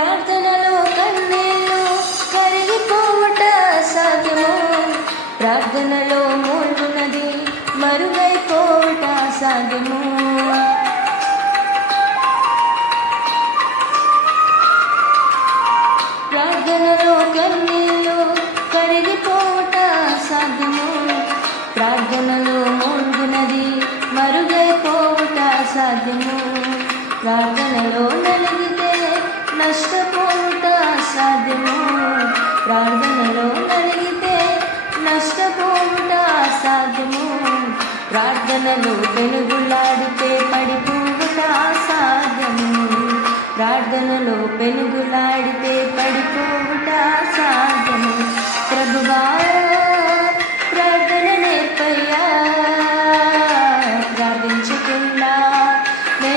ప్రార్థనలో కన్నీళ్ళు కరిగిపోవట సాధ్యము, ప్రార్థనలో మూలుగున్నది మరుగైపోవట సాధ్యము. ప్రార్థనలో కన్నీళ్ళు కరిగిపోవట సాధ్యము, ప్రార్థనలో మూలుగున్నది మరుగైపోవట సాధ్యము. ప్రార్థనలో నలిగితే నష్టపోవుట సాధ్యము, ప్రార్థనలో నలిగితే నష్టపోవుట సాధ్యము. ప్రార్థనలో పెనుగులాడితే పడిపోవుట సాధ్యము, ప్రార్థనలో పెనుగులాడితే పడిపోవుట సాధ్యము. ప్రభువా ప్రార్థన నేర్పయ్యా, ప్రార్థించకుండా నే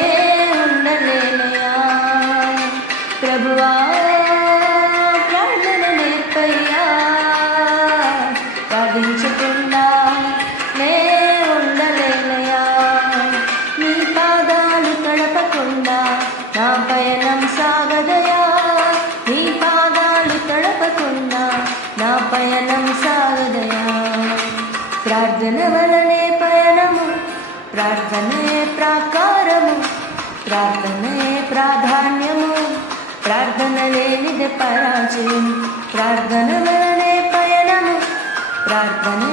ఉండలేనయ్యా. ప్రభువా ప్రార్థన నేర్పయ్యా, ప్రార్థించకుండా నే ఉండలేనయ్యా. నీ పాదాలు తడపకుండా నా పయనం సాగదయా, నీ పాదాలు తడపకుండా నా పయనం సాగదయా. ప్రార్థన వలనే పయనము, ప్రార్థనే ప్రాకారము, ప్రార్థనే ప్రాధాన్యము, ప్రార్థన లేనిదే పరాజయం. ప్రార్థన వలనే పయనము, ప్రార్థనే